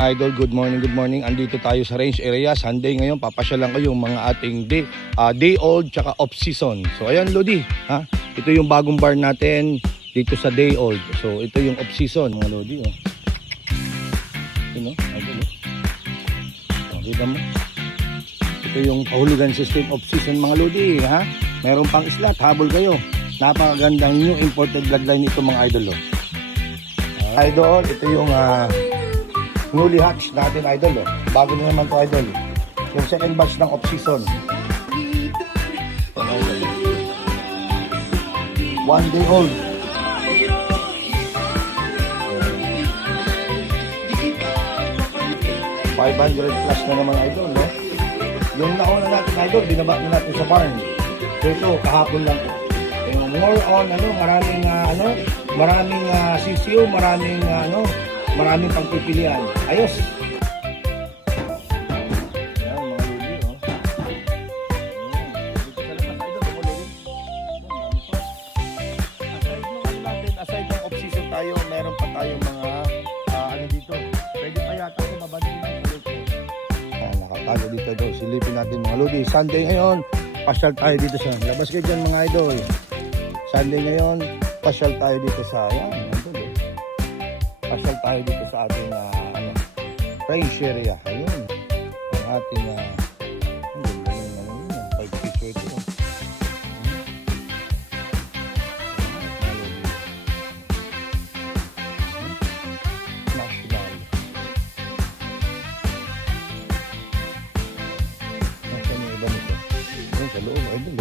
Idol, good morning, good morning. Andito tayo sa range area. Sunday ngayon, papasyalan ko yung mga ating day old tsaka off season. So ayan Lodi, ha? Ito yung bagong bar natin dito sa day old. So ito yung off season mga Lodi, oh. Ito no, idol, oh. Kita mo? Ito yung pahulugan system off season mga Lodi, ha? Meron pang slot, habol kayo. Napakagandang new imported bloodline ito mga idol, oh. Idol, ito yung newly hatched natin idol, oh. Bago na naman to idol. Yung second batch ng off season. 1 day old. $500 plus na naman idol, no? Yung nauna natin idol, binaba na natin sa barn. So ito, kahapon lang po. Yung more on, maraming CCO, maraming pagpipilian. Ayos. Yan, mga luli, oh. Dito sa labas, idol, mga luli. Aside ng off-season tayo, meron pa tayong mga, dito. Pwede pa yata kumabandi ng ulit. Nakatago dito daw. Silipin natin mga luli. Sunday ngayon, pasyal tayo dito sa, labas kayo dyan mga idol. Sunday ngayon, pasyal tayo dito sa, pasyal tayo dito sa ating range area. Ayun. Ang ating pag-picture ito. National. Nasaan yung iba nito? Ayun, sa loob. Ayun,